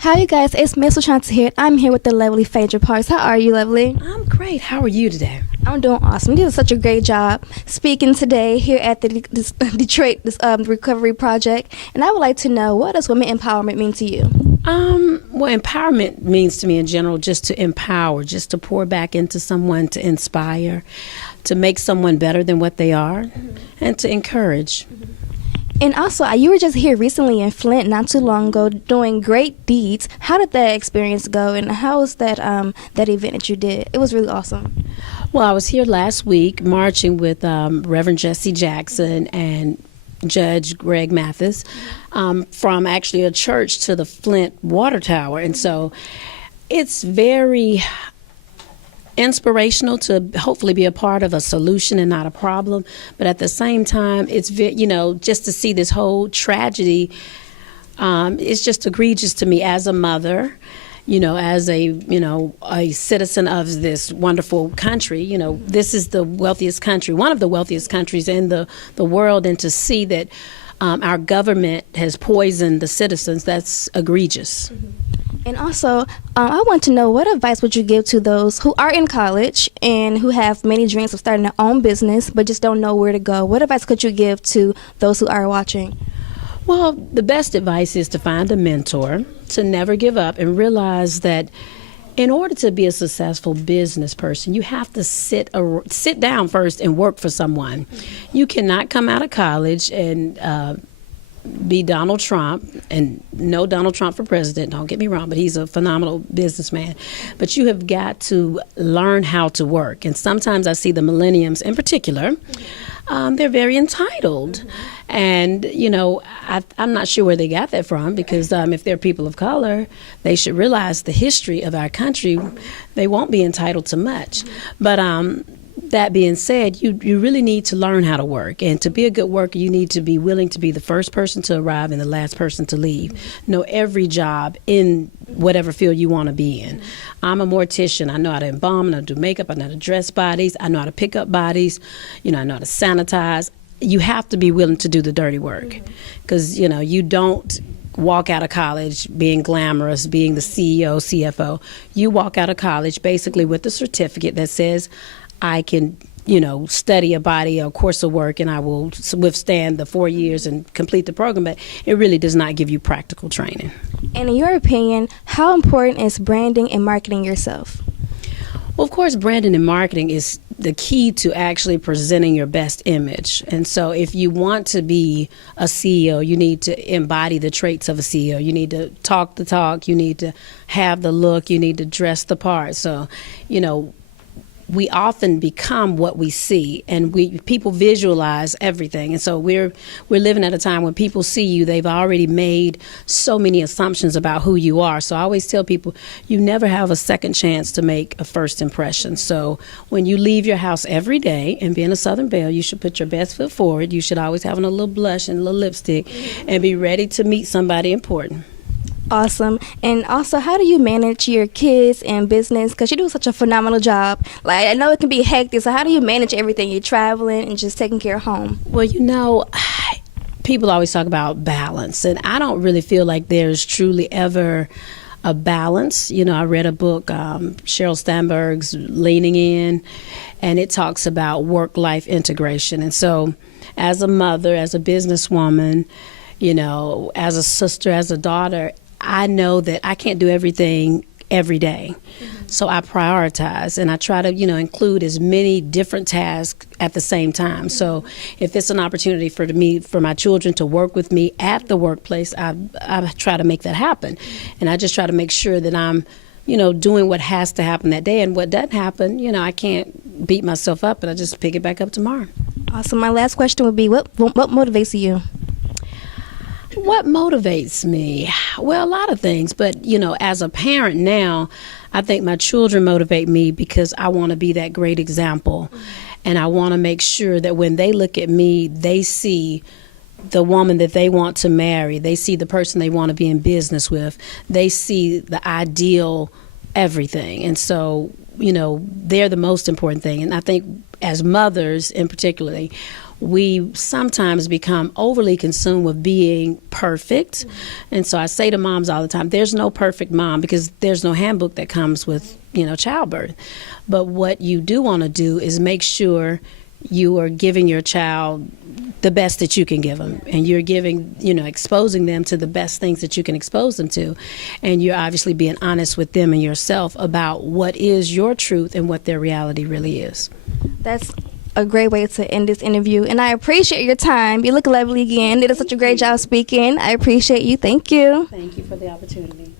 Hi, you guys. It's MissPhaShunta here. I'm here with the lovely Phaedra Parks. How are you, lovely? I'm great. How are you today? I'm doing awesome. You did such a great job speaking today here at the Detroit Recovery Project. And I would like to know, what does women empowerment mean to you? Well, empowerment means to me in general just to empower, just to pour back into someone, to inspire, to make someone better than what they are, and to encourage. And also, you were just here recently in Flint not too long ago doing great deeds. How did that experience go, and how was that event that you did? It was really awesome. Well, I was here last week marching with Reverend Jesse Jackson and Judge Greg Mathis from actually a church to the Flint Water Tower. And so it's very inspirational to hopefully be a part of a solution and not a problem. But at the same time, it's, just to see this whole tragedy, it's just egregious to me as a mother. As a citizen of this wonderful country, this is the wealthiest country, one of the wealthiest countries in the world, and to see that our government has poisoned the citizens, that's egregious. And also, I want to know, what advice would you give to those who are in college and who have many dreams of starting their own business but just don't know where to go? What advice could you give to those who are watching? Well, the best advice is to find a mentor, to never give up, and realize that in order to be a successful business person, you have to sit down first and work for someone. You cannot come out of college and be Donald Trump, and no Donald Trump for president, don't get me wrong, but he's a phenomenal businessman. But you have got to learn how to work. And sometimes I see the millennials in particular, they're very entitled. And, I'm not sure where they got that from, because if they're people of color, they should realize the history of our country. They won't be entitled to much. But that being said, you really need to learn how to work. And to be a good worker, you need to be willing to be the first person to arrive and the last person to leave. Know every job in whatever field you want to be in. I'm a mortician. I know how to embalm, I know how to do makeup, I know how to dress bodies, I know how to pick up bodies, I know how to sanitize. You have to be willing to do the dirty work, because, you don't walk out of college being glamorous, being the CEO, CFO. You walk out of college basically with a certificate that says, I can, study a body, a course of work, and I will withstand the 4 years and complete the program. But it really does not give you practical training. And in your opinion, how important is branding and marketing yourself? Well, of course, branding and marketing is the key to actually presenting your best image. And so if you want to be a CEO, you need to embody the traits of a CEO. You need to talk the talk. You need to have the look. You need to dress the part. So, we often become what we see, and people visualize everything. And so we're living at a time when people see you, they've already made so many assumptions about who you are. So I always tell people, you never have a second chance to make a first impression. So when you leave your house every day, and being a Southern Belle, you should put your best foot forward. You should always have on a little blush and a little lipstick, and be ready to meet somebody important. Awesome. And also, how do you manage your kids and business? Because you do such a phenomenal job. Like, I know it can be hectic, so how do you manage everything? You're traveling and just taking care of home. Well, people always talk about balance, and I don't really feel like there's truly ever a balance. I read a book, Sheryl Sandberg's Leaning In, and it talks about work-life integration. And so as a mother, as a businesswoman, as a sister, as a daughter, I know that I can't do everything every day. So I prioritize, and I try to, include as many different tasks at the same time. So if it's an opportunity for my children to work with me at the workplace, I try to make that happen. And I just try to make sure that I'm, doing what has to happen that day. And what doesn't happen, I can't beat myself up, and I just pick it back up tomorrow. Awesome. My last question would be, what motivates you? What motivates me? Well, a lot of things. But, as a parent now, I think my children motivate me because I want to be that great example. And I want to make sure that when they look at me, they see the woman that they want to marry. They see the person they want to be in business with. They see the ideal everything. And so, they're the most important thing. And I think as mothers in particularly, we sometimes become overly consumed with being perfect. And so I say to moms all the time, there's no perfect mom, because there's no handbook that comes with, childbirth. But what you do want to do is make sure you are giving your child the best that you can give them, and you're giving, exposing them to the best things that you can expose them to. And you're obviously being honest with them and yourself about what is your truth and what their reality really is. That's a great way to end this interview, and I appreciate your time. You look lovely again. You did such a great job speaking. I appreciate you. Thank you. Thank you for the opportunity.